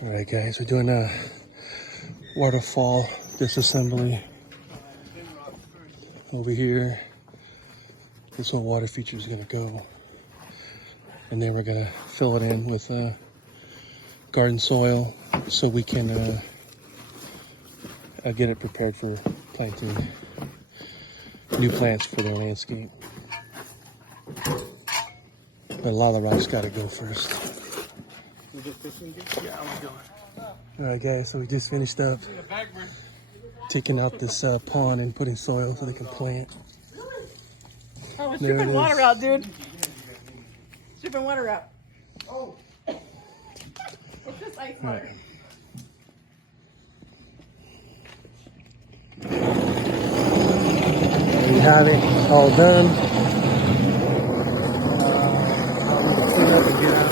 All right, guys, we're doing a waterfall disassembly over here. This whole water feature is gonna go, and then we're gonna fill it in with garden soil so we can get it prepared for planting new plants for the landscape. But a lot of the rocks gotta go first. Yeah, I'm going. All right, guys, so we just finished up taking out this pond and putting soil so they can plant. Oh, it's dripping water out, dude. It's dripping water out. Oh. It's just ice water. There you have it, all done. Clean up and get out.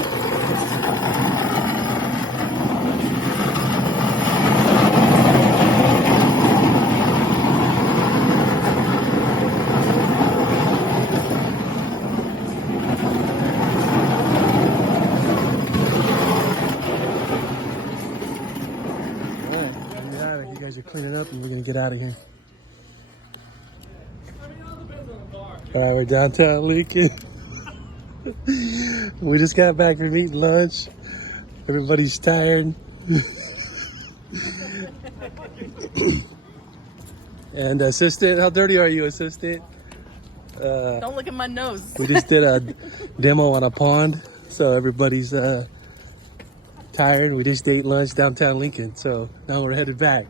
You guys are cleaning up and we're gonna get out of here. All right, we're downtown Lincoln. We just got back from eating lunch. Everybody's tired. And assistant, how dirty are you, assistant? Don't look at my nose. We just did a demo on a pond, so everybody's tired. We just ate lunch downtown Lincoln, so now we're headed back.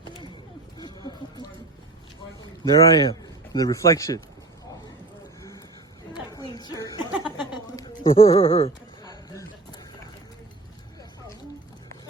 There I am, the reflection. That clean shirt.